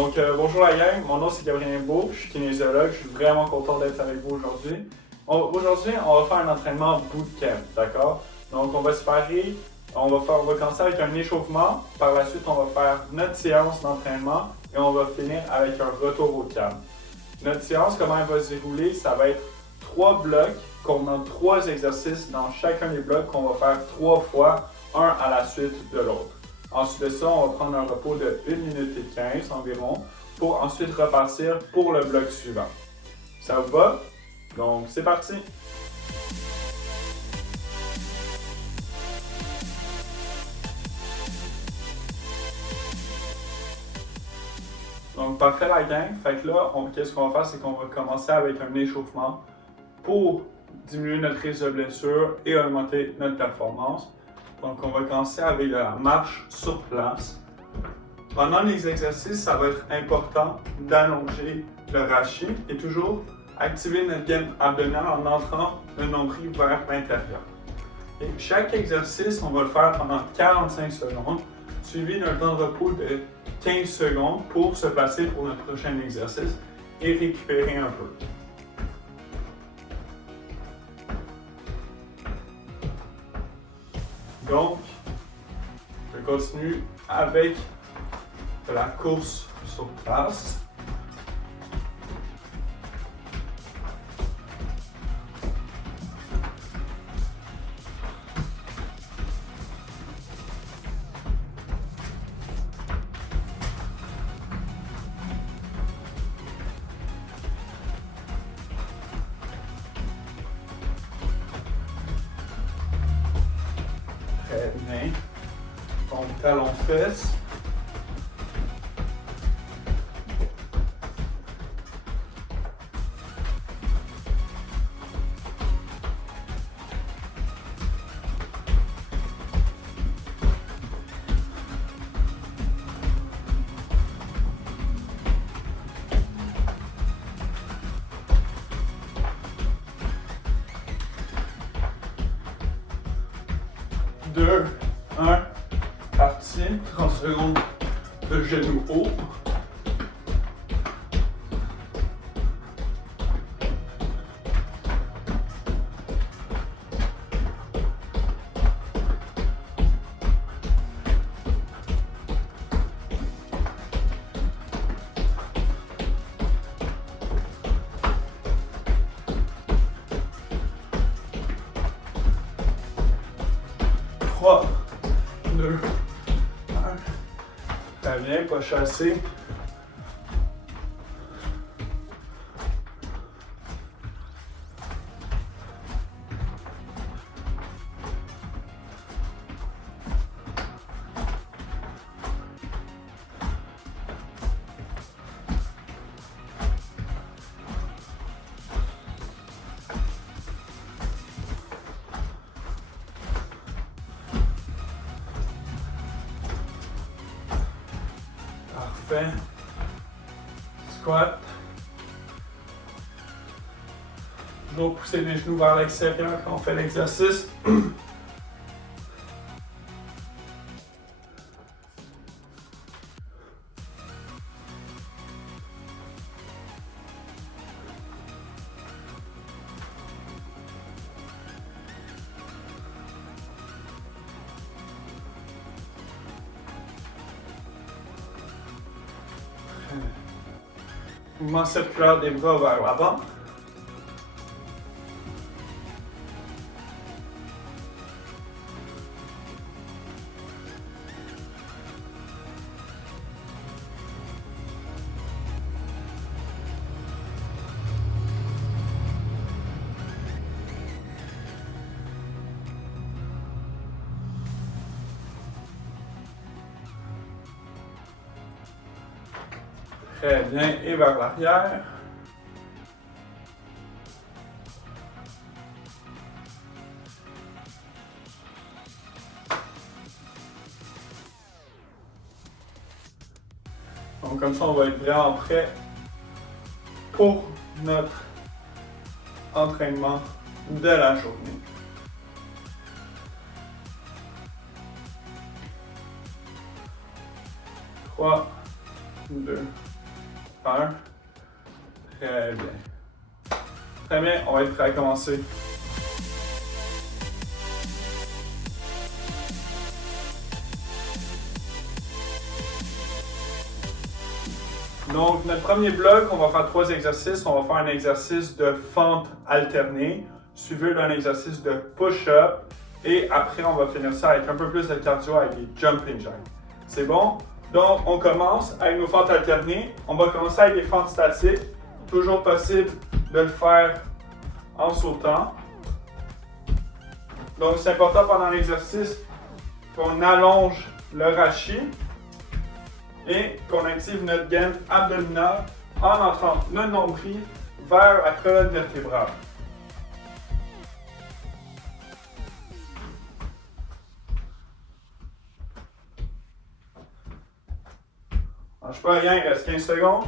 Bonjour la gang, mon nom c'est Gabriel Beau, je suis kinésiologue, je suis vraiment content d'être avec vous aujourd'hui. Aujourd'hui, on va faire un entraînement bootcamp, d'accord? Donc, on va commencer avec un échauffement, par la suite, on va faire notre séance d'entraînement et on va finir avec un retour au calme. Notre séance, comment elle va se dérouler? Ça va être 3 blocs, contenant 3 exercices dans chacun des blocs qu'on va faire 3 fois, un à la suite de l'autre. Ensuite de ça, on va prendre un repos de 1 minute et 15 environ pour ensuite repartir pour le bloc suivant. Ça vous va? Donc, c'est parti! Donc, parfait la gang. Fait que là, qu'est-ce qu'on va faire, c'est qu'on va commencer avec un échauffement pour diminuer notre risque de blessure et augmenter notre performance. Donc, on va commencer avec la marche sur place. Pendant les exercices, ça va être important d'allonger le rachis et toujours activer notre gaine abdominale en entrant le nombril vers l'intérieur. Et chaque exercice, on va le faire pendant 45 secondes, suivi d'un temps de repos de 15 secondes pour se placer pour notre prochain exercice et récupérer un peu. Donc, je continue avec la course sur place. Très bien. Donc, talon-fesse. Deux, un, parti, 30 secondes de genou haut. Trois, deux, un. Très bien, pas chassé. Parfait. Squat. Toujours pousser les genoux vers l'extérieur quand on fait l'exercice. Mouvement circulaire des bras vers l'avant. Très bien, et vers l'arrière. Donc comme ça, on va être vraiment prêt pour notre entraînement de la journée. 3, 2, 1. Très bien. Très bien, on va être prêt à commencer. Donc, notre premier bloc, on va faire 3 exercices. On va faire un exercice de fente alternée, suivi d'un exercice de push-up. Et après, on va finir ça avec un peu plus de cardio avec des jumping jacks. C'est bon? Donc, on commence avec nos fentes alternées. On va commencer avec les fentes statiques. Toujours possible de le faire en sautant. Donc, c'est important pendant l'exercice qu'on allonge le rachis et qu'on active notre gaine abdominale en entrant notre nombril vers la colonne vertébrale. Lâche pas rien, il reste 15 secondes.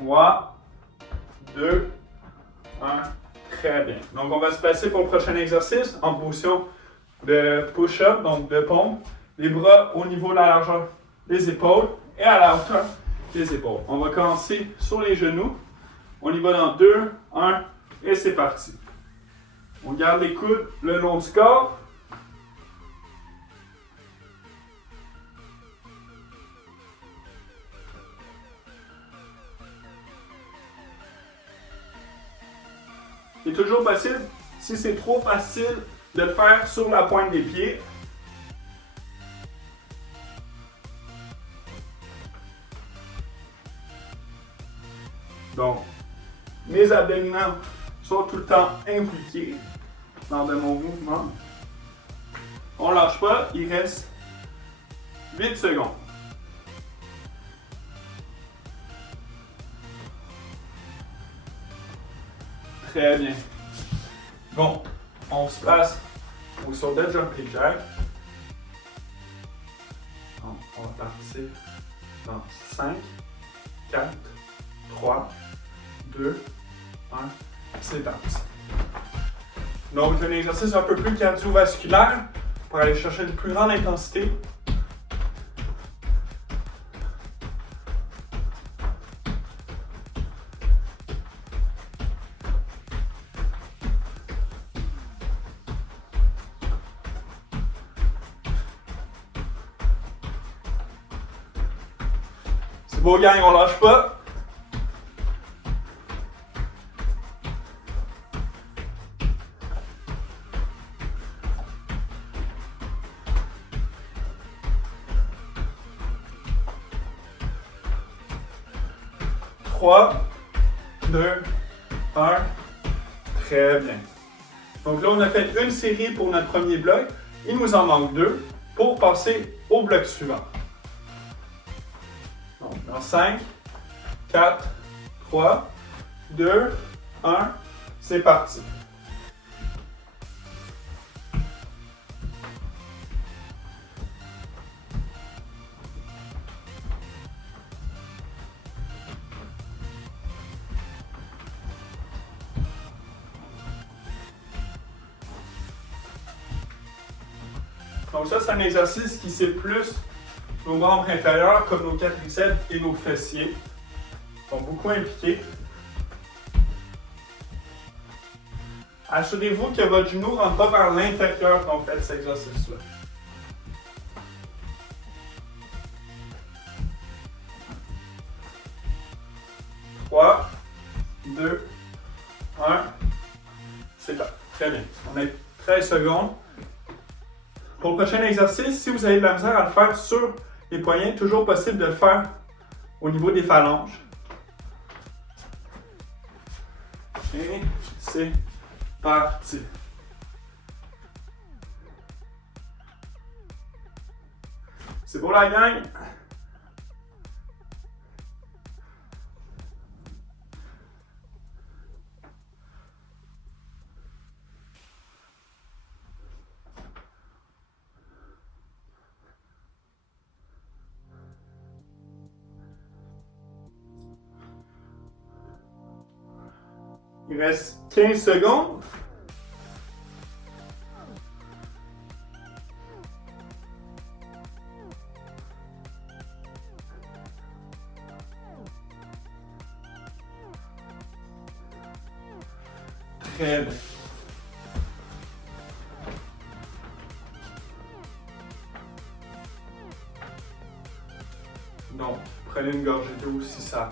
Trois, 2, 1. Très bien. Donc, on va se placer pour le prochain exercice en position de push-up, donc de pompe. Les bras au niveau de la largeur des épaules et à la hauteur des épaules. On va commencer sur les genoux. On y va dans 2, 1 et c'est parti. On garde les coudes le long du corps. C'est toujours possible, si c'est trop facile, de le faire sur la pointe des pieds. Donc, mes abdominaux sont tout le temps impliqués lors de mon mouvement. On ne lâche pas, il reste 8 secondes. Très bien. Bon, on se place au sol de jumping jack. Donc, on va partir dans 5, 4, 3, 2, 1. C'est parti. Donc, un exercice un peu plus cardiovasculaire pour aller chercher une plus grande intensité. C'est beau, gang, on lâche pas. Trois, 2, 1. Très bien. Donc là, on a fait une série pour notre premier bloc. Il nous en manque 2 pour passer au bloc suivant. Donc, dans 5, 4, 3, 2, 1, c'est parti. Donc ça, c'est un exercice qui c'est plus nos membres inférieurs comme nos quadriceps et nos fessiers. Ils sont beaucoup impliqués. Assurez-vous que votre genou ne rentre pas vers l'intérieur quand vous faites cet exercice-là. Trois, 2, 1. C'est là. Très bien. On a 13 secondes. Pour le prochain exercice, si vous avez de la misère à le faire sur les poignets, toujours possible de le faire au niveau des phalanges. Et c'est parti. C'est pour la gang. Il reste 15 secondes. Très bien. Donc, prenez une gorgée d'eau si ça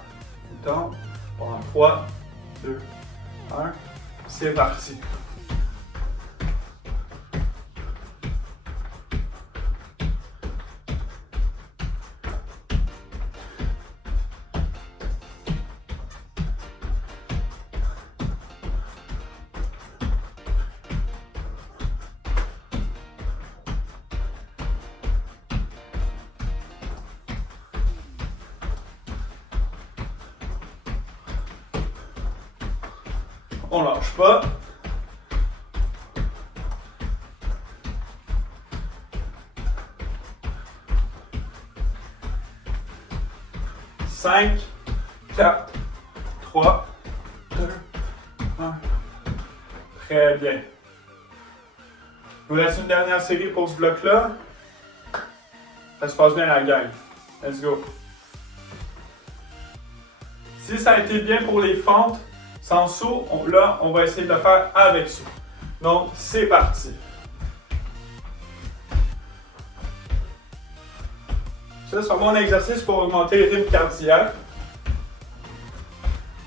vous tente. Pendant 3, 2, 1. C'est parti. On lâche pas. Cinq, 4, 3, 2, 1. Très bien. Il vous reste une dernière série pour ce bloc-là. Ça se passe bien la gang. Let's go. Si ça a été bien pour les fentes, sans saut, là, on va essayer de le faire avec saut. Donc, c'est parti. Ça, c'est un bon exercice pour augmenter le rythme cardiaque.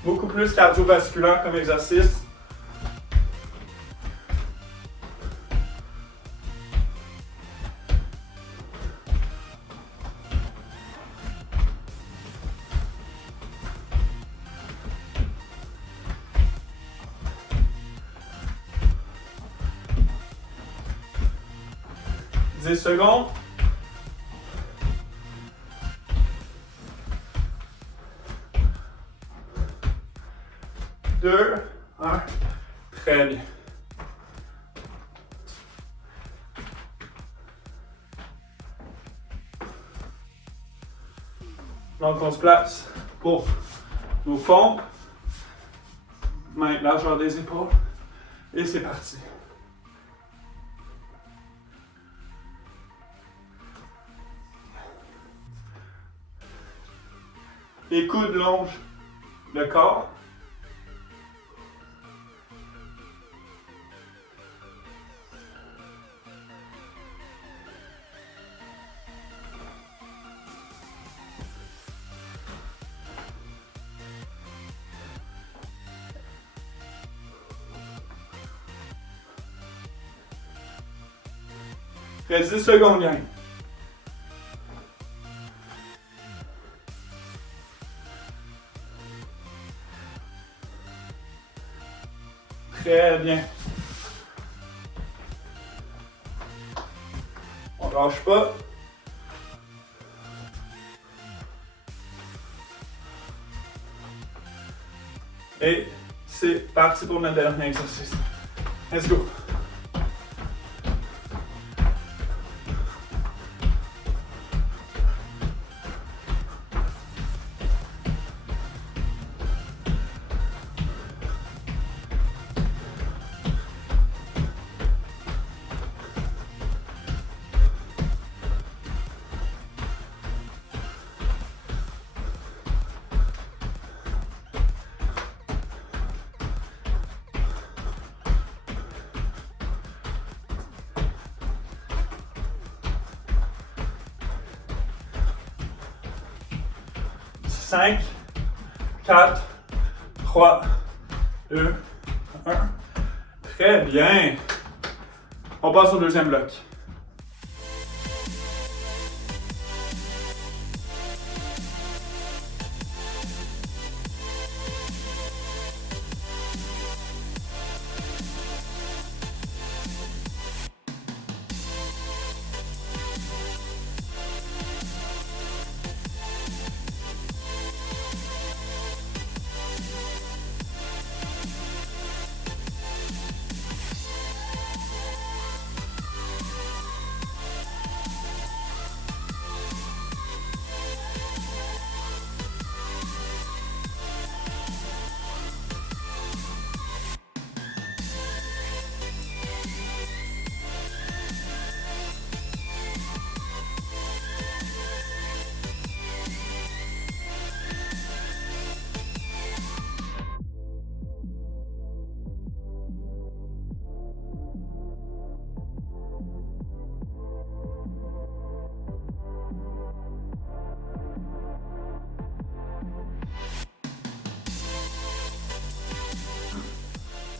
Beaucoup plus cardiovasculaire comme exercice. Dix secondes. Deux, un. Très bien. Donc, on se place pour nos pompes. Main, largeur des épaules. Et c'est parti. Les coudes longent le corps. Reste 10 secondes, gang. Très bien. On ne lâche pas. Et c'est parti pour notre dernier exercice. Let's go. Cinq, 4, 3, 2, 1. Très bien. On passe au deuxième bloc.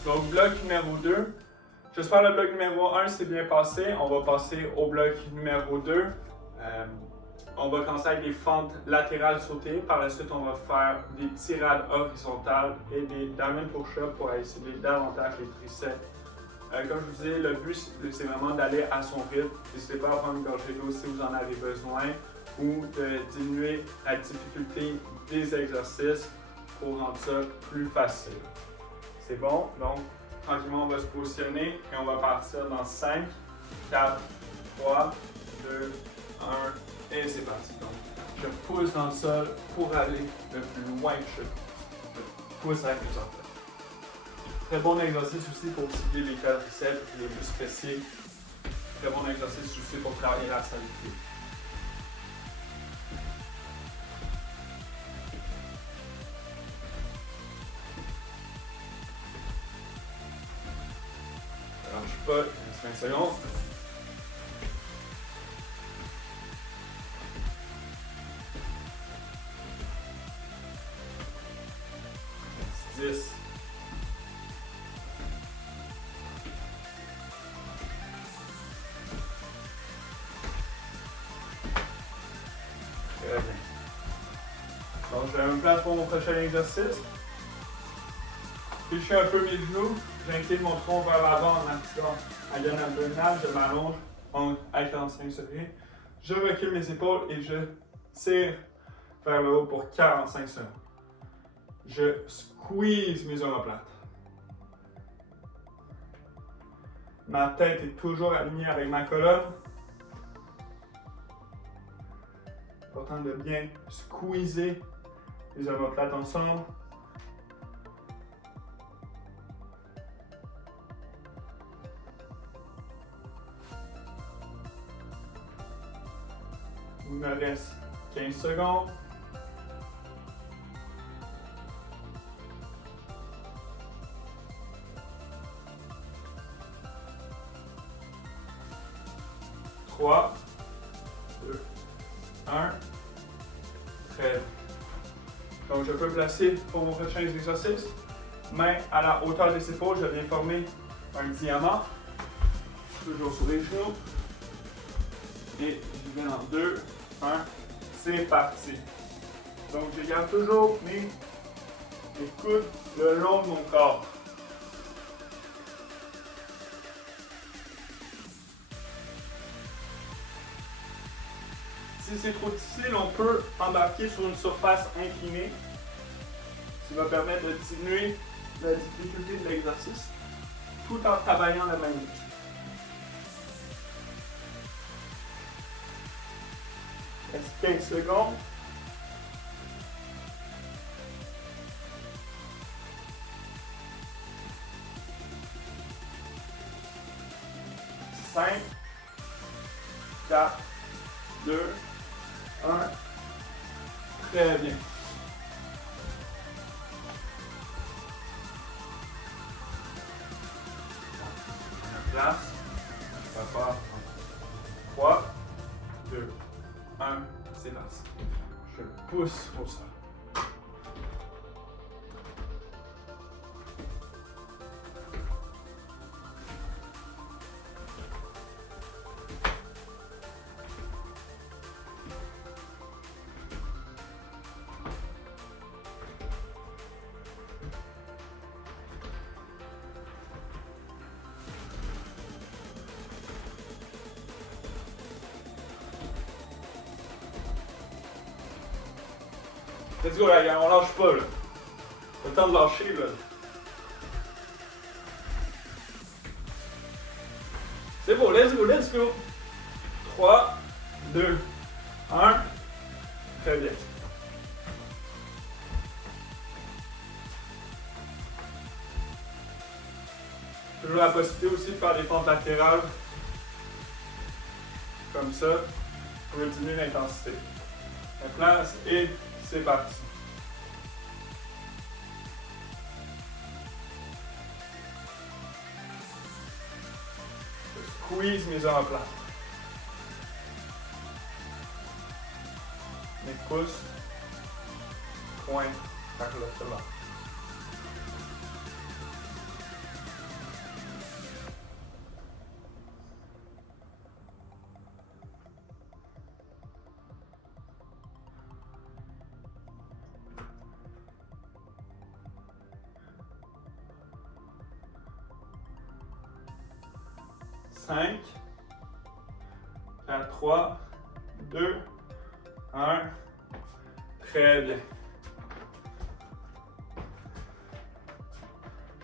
Donc, bloc numéro 2. J'espère que le bloc numéro 1 s'est bien passé. On va passer au bloc numéro 2. On va commencer avec des fentes latérales sautées. Par la suite, on va faire des tirades horizontales et des diamond push-ups pour aller cibler davantage les triceps. Comme je vous disais, le but, c'est vraiment d'aller à son rythme. N'hésitez pas à prendre une gorgée d'eau si vous en avez besoin ou de diminuer la difficulté des exercices pour rendre ça plus facile. C'est bon? Donc, tranquillement, on va se positionner et on va partir dans 5, 4, 3, 2, 1 et c'est parti. Donc, je pousse dans le sol pour aller le plus loin que je peux. Je pousse avec les orteils. Très bon exercice aussi pour cibler les quadriceps et les muscles fessiers. Très bon exercice aussi pour travailler la stabilité. Alors, je ne sais pas, 5 secondes. 10. Très bien. Donc, je vais me place pour mon prochain exercice. Fiche un peu mes genoux. J'incline mon tronc vers l'avant en activant la gaine abdominale. Je m'allonge à 45 degrés. Je recule mes épaules et je tire vers le haut pour 45 secondes. Je squeeze mes omoplates. Ma tête est toujours alignée avec ma colonne. Important de bien squeezer les omoplates ensemble. Il me reste 15 secondes. Trois, 2, 1. Très bien. Donc, je peux placer pour mon prochain exercice. Main à la hauteur des épaules, je viens former un diamant. Toujours sur les genoux. Et je vais en 2, 1. C'est parti. Donc, je garde toujours mes coudes le long de mon corps. Si c'est trop difficile, on peut embarquer sur une surface inclinée, ce qui va permettre de diminuer la difficulté de l'exercice, tout en travaillant la même muscle. Il reste 15 secondes. Cinq, 4, 2, 1. Très bien. Place. Ça part. 3, 2, 1. C'est parti. Je pousse au sol. Let's go, la gang, on lâche pas, là. C'est le temps de lâcher, là. C'est beau, let's go, let's go. 3, 2, 1. Très bien. Toujours la possibilité aussi de faire des fentes latérales. Comme ça, pour diminuer l'intensité. La place et c'est parti. Je squeeze mes omoplates. Mes pouces pointent vers le devant. 5, 4, 3, 2, 1. Très bien.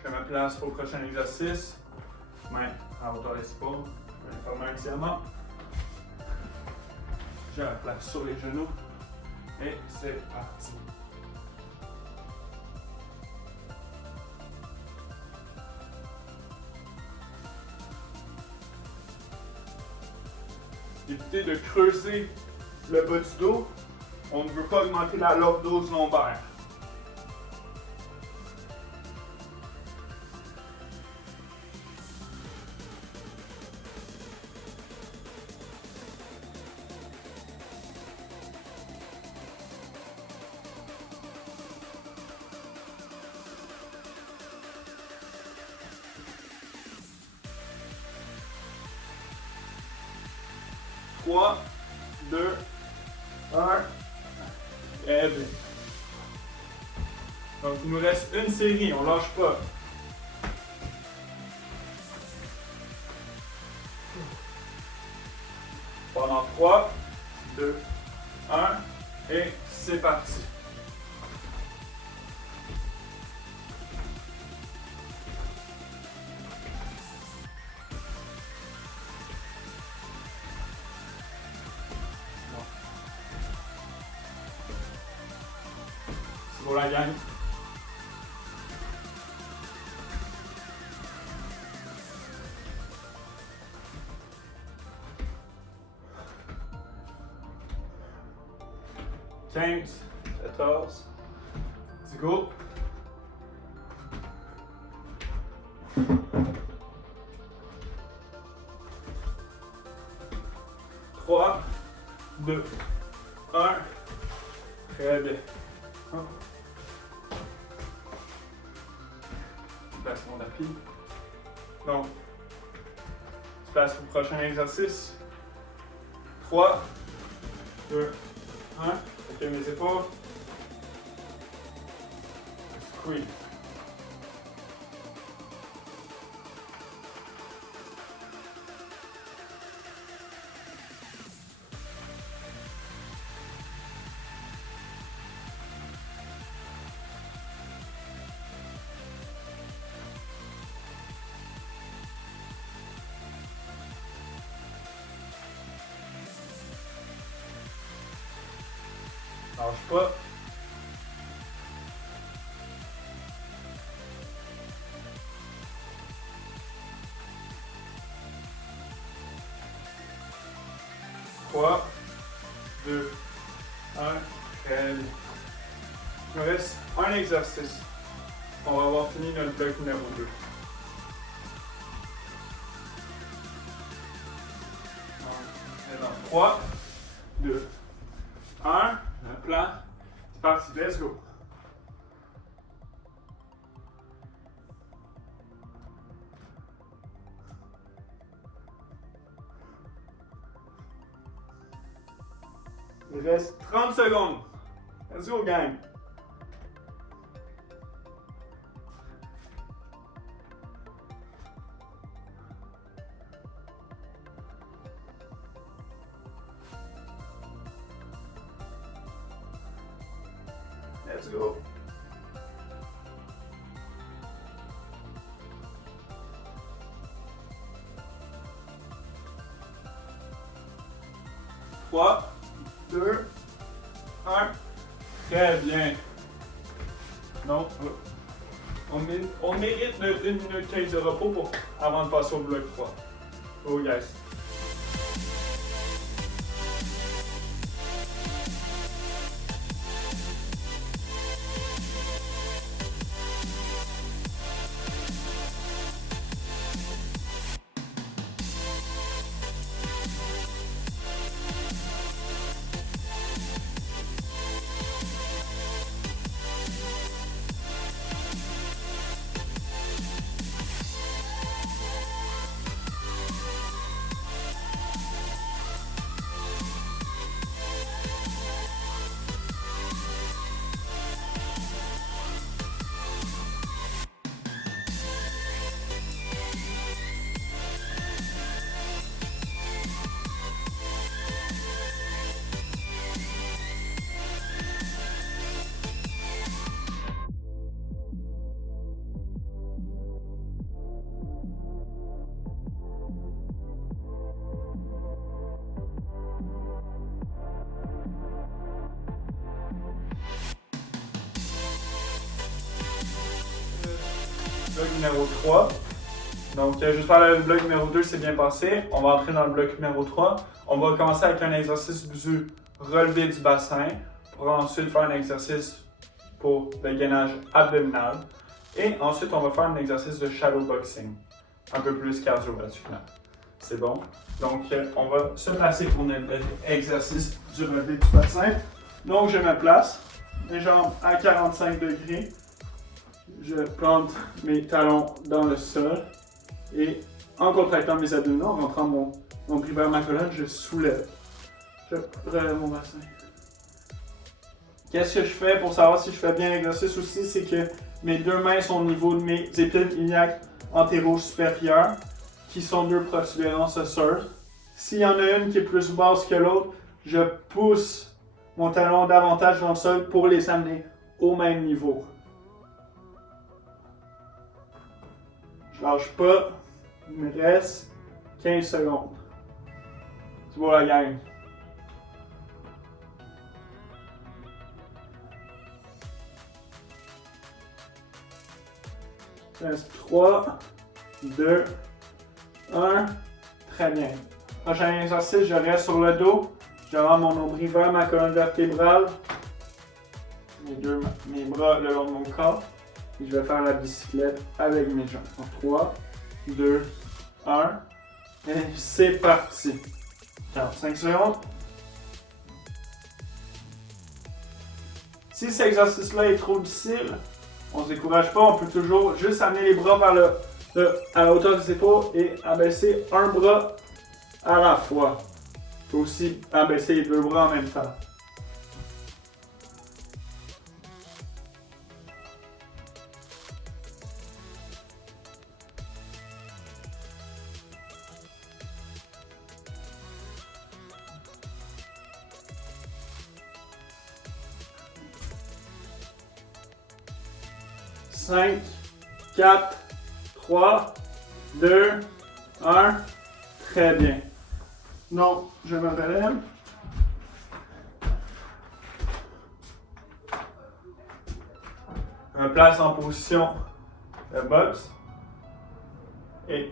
Je me place pour le prochain exercice. Main à hauteur des épaules. Je vais faire maximalement. Je la place sur les genoux. Et c'est parti. Évitez de creuser le bas du dos. On ne veut pas augmenter la lordose lombaire. Trois, deux, un. Très bien. Donc, il nous reste une série, on ne lâche pas. Pendant 3, 2, 1, et c'est parti. C'est pour la gang. Quinze, 14, let's go. Trois, deux, un. Très bien. Je place mon tapis. Donc, je place au prochain exercice. 3, 2, 1. Ok, mes épaules. Squeeze. Lâche pas. Trois, deux, un. Très bien. Il me reste un exercice. On va avoir fini notre bloc numéro 2. Donc, 3, 2, 1. Un plan. C'est parti, let's go. Il reste 30 secondes. Let's go, gang. Let's go. Trois, deux, un. Très bien. Donc, on mérite de 1 minute 15 de repos avant de passer au bloc 3. Oh, guys. bloc numéro 3. Donc, j'espère que le bloc numéro 2 s'est bien passé. On va entrer dans le bloc numéro 3. On va commencer avec un exercice du relevé du bassin pour ensuite faire un exercice pour le gainage abdominal. Et ensuite, on va faire un exercice de shadow boxing, un peu plus cardiovasculaire. C'est bon? Donc, on va se placer pour l'exercice du relevé du bassin. Donc, je me place, les jambes à 45 degrés. Je plante mes talons dans le sol et en contractant mes abdominaux, en rentrant mon nombril vers ma colonne, je soulève. Je relève mon bassin. Qu'est-ce que je fais pour savoir si je fais bien l'exercice aussi? C'est que mes deux mains sont au niveau de mes épines iliaques antéro-supérieures, qui sont deux protubérances osseuses. S'il y en a une qui est plus basse que l'autre, je pousse mon talon davantage dans le sol pour les amener au même niveau. Je lâche pas, il me reste 15 secondes. Tu vois la gang. Il reste 3, 2, 1. Très bien. Prochain exercice, je reste sur le dos. Je rends mon nombril vers ma colonne vertébrale. Mes bras le long de mon corps. Et je vais faire la bicyclette avec mes jambes. En 3, 2, 1. Et c'est parti. 45 secondes. Si cet exercice-là est trop difficile, on ne se décourage pas. On peut toujours juste amener les bras vers à la hauteur des épaules et abaisser un bras à la fois. On peut aussi abaisser les deux bras en même temps. Cinq, 4, 3, 2, 1. Très bien. Donc, je me relève. Je me place en position de boxe. Et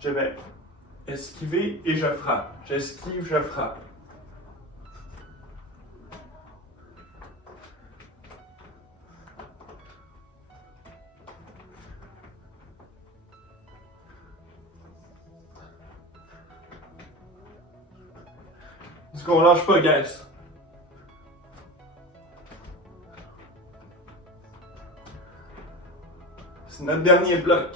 je vais esquiver et je frappe. J'esquive, je frappe. Parce qu'on lâche pas, guys. C'est notre dernier bloc.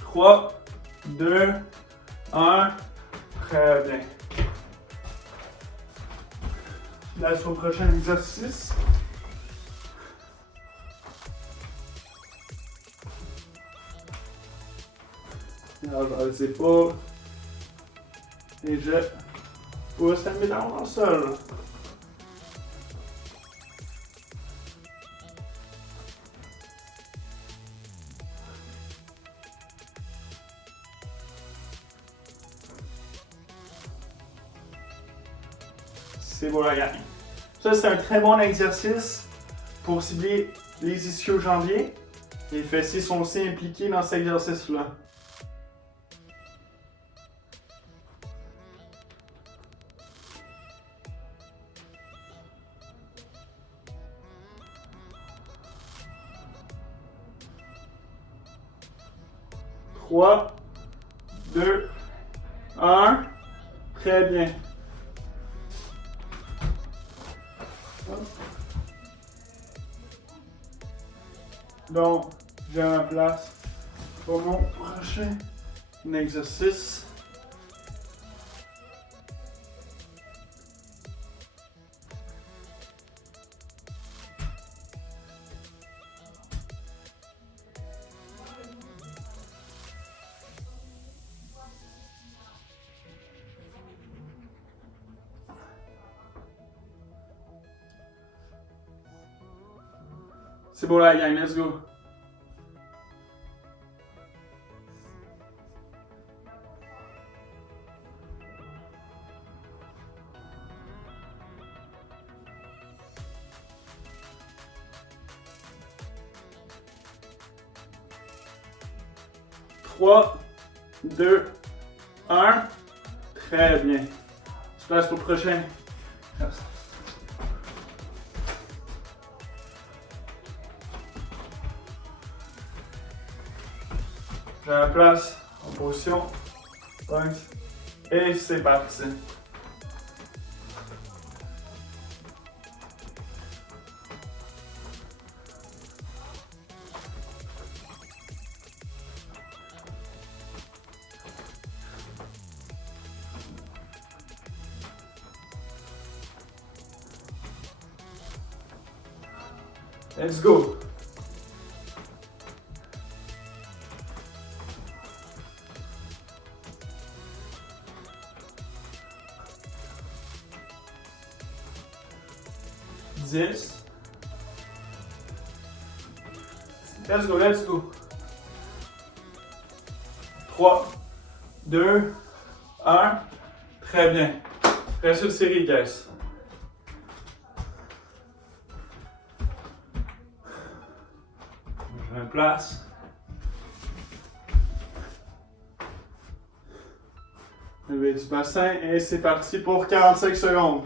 Trois, 2, 1. Très bien. Place au prochain exercice. Alors, je les épaules. Et je pousse mes talons dans le sol. C'est beau la gang. Ça, c'est un très bon exercice pour cibler les ischio-jambiers. Les fessiers sont aussi impliqués dans cet exercice-là. Trois, 2, 1. Très bien. Donc, je me place pour mon prochain exercice. C'est beau la gang, let's go. 3, 2, 1. Très bien. Tu passes pour le prochain. Je la place en position. Et c'est parti. Let's go! Let's go, let's go. 3, 2, 1. Très bien. Reste sur série, guys. Je me place. Levé du bassin et c'est parti pour 45 secondes.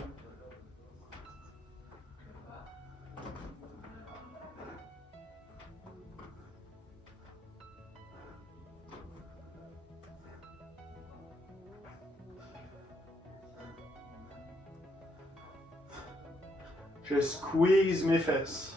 Je squeeze mes fesses.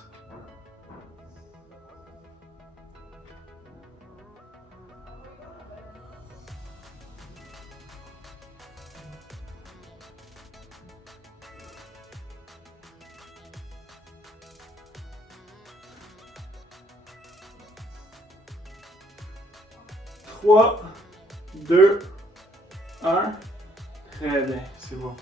Trois, 2, 1. Très bien, c'est bon.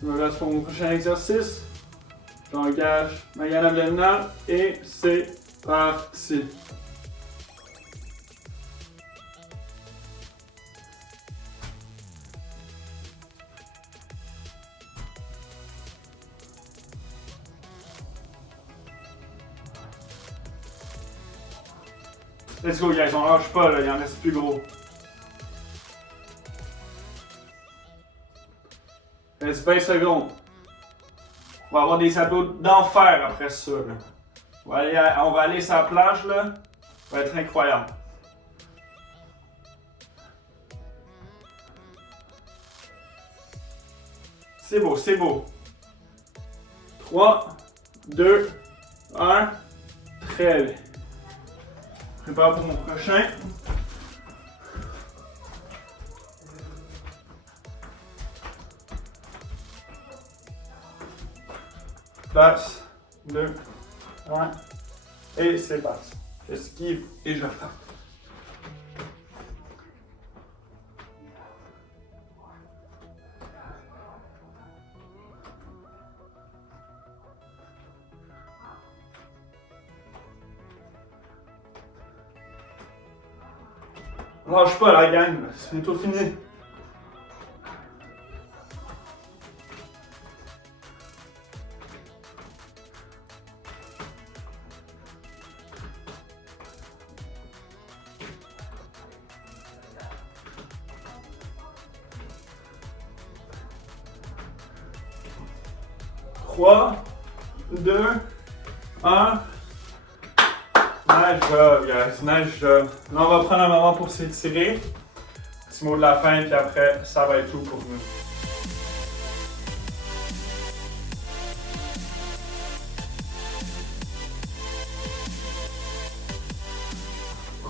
Je me place pour mon prochain exercice. J'engage ma gaine abdominale et c'est parti. Let's go guys, on lâche pas là, il en reste plus gros. Il reste 20 secondes. On va avoir des abdos d'enfer après ça. Là. On va aller sur la plage là. Ça va être incroyable. C'est beau, c'est beau. 3, 2, 1. Très bien. Prépare pour mon prochain. Place, 2, 1. Et c'est parti. J'esquive et je frappe. Lâche pas la gang, c'est bientôt fini. Trois, 2, 1. Nice job, guys. Nice job. Là, on va prendre un moment pour s'étirer. Petit mot de la fin, puis après, ça va être tout pour nous.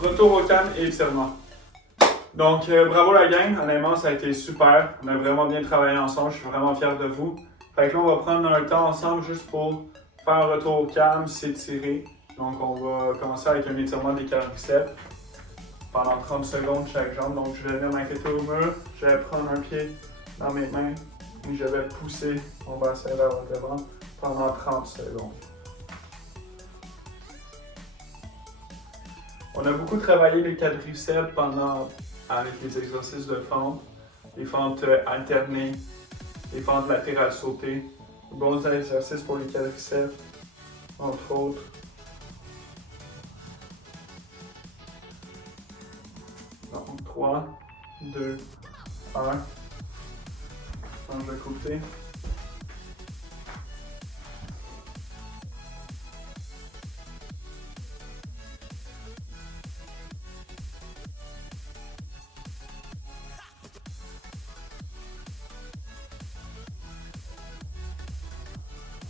Retour au calme et étirement. Donc, bravo la gang. Honnêtement, ça a été super. On a vraiment bien travaillé ensemble. Je suis vraiment fier de vous. Fait que là, on va prendre un temps ensemble juste pour faire un retour au calme, s'étirer. Donc, on va commencer avec un étirement des quadriceps pendant 30 secondes chaque jambe. Donc, je vais venir m'inquiéter au mur, je vais prendre un pied dans mes mains et je vais pousser mon bassin vers le devant pendant 30 secondes. On a beaucoup travaillé les quadriceps avec les exercices de fente, les fentes alternées, les fentes latérales sautées. bons exercices pour les quadriceps, entre autres. Donc 3, 2, 1. Change de côté.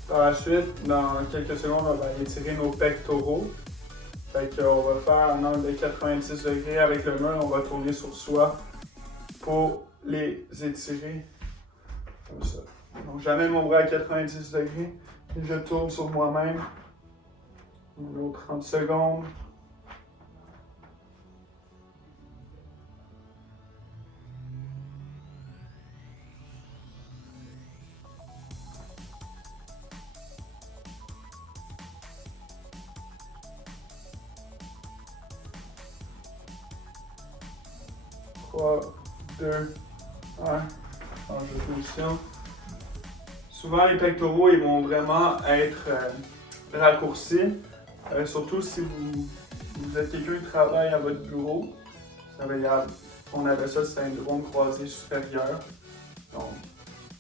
Par la suite, dans quelques secondes, on va étirer nos pectoraux. Fait qu'on va faire un angle de 90 degrés avec le mur, on va tourner sur soi pour les étirer. Comme ça. Donc j'amène mon bras à 90 degrés et je tourne sur moi-même. Une autre 30 secondes. Trois, 2, 1, change de position. Souvent, les pectoraux ils vont vraiment être raccourcis, surtout si vous êtes quelqu'un qui travaille à votre bureau. On appelle ça le syndrome croisé supérieur. Donc,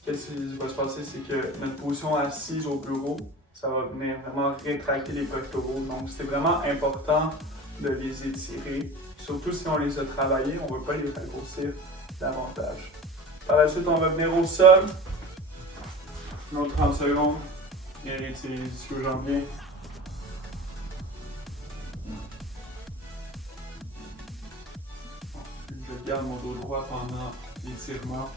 qu'est-ce qui va se passer, c'est que notre position assise au bureau, ça va venir vraiment rétracter les pectoraux. Donc, c'est vraiment important de les étirer. Surtout si on les a travaillés, on ne veut pas les raccourcir davantage. Par la suite, on va venir au sol. Une autre 30 secondes. Et étirer les ischios jambiers. Je garde mon dos droit pendant l'étirement.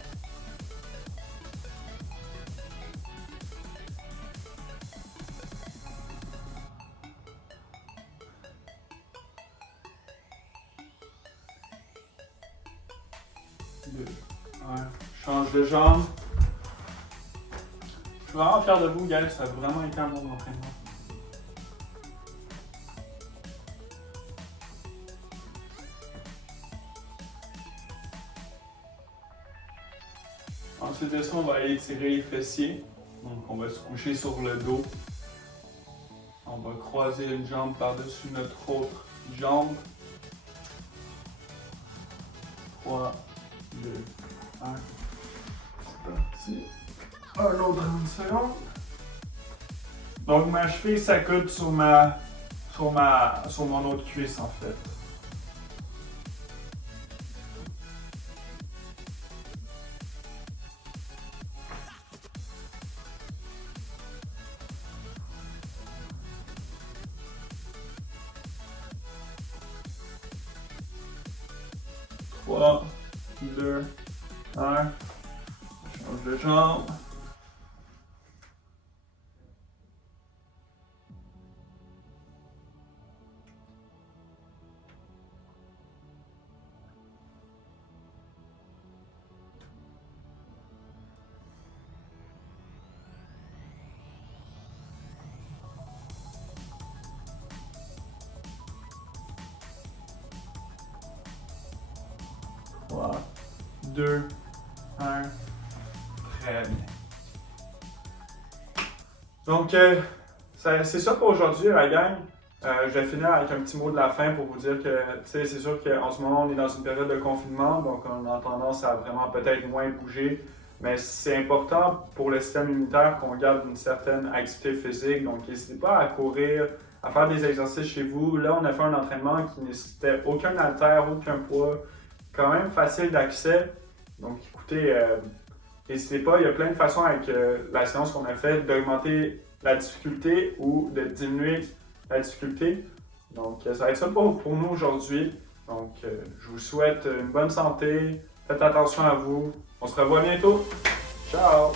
Change de jambe. Je suis vraiment fier de vous, guys. Ça a vraiment été un bon entraînement. Ensuite de ça, on va aller étirer les fessiers. Donc, on va se coucher sur le dos. On va croiser une jambe par-dessus notre autre jambe. 3, 2, 1. C'est parti. Un autre 30 secondes. Donc ma cheville s'accoute sur mon autre cuisse en fait. Trois, 2, 1. Change de jambe. Trois, 2, 1. Très bien. Donc, c'est ça pour aujourd'hui, la gang. Je vais finir avec un petit mot de la fin pour vous dire que, c'est sûr qu'en ce moment, on est dans une période de confinement, donc on a tendance à vraiment peut-être moins bouger. Mais c'est important pour le système immunitaire qu'on garde une certaine activité physique. Donc, n'hésitez pas à courir, à faire des exercices chez vous. Là, on a fait un entraînement qui nécessitait aucun haltère, aucun poids, quand même facile d'accès. Donc, écoutez, n'hésitez pas, il y a plein de façons avec la séance qu'on a faite d'augmenter la difficulté ou de diminuer la difficulté. Donc, ça va être ça pour nous aujourd'hui. Donc, je vous souhaite une bonne santé. Faites attention à vous. On se revoit bientôt. Ciao!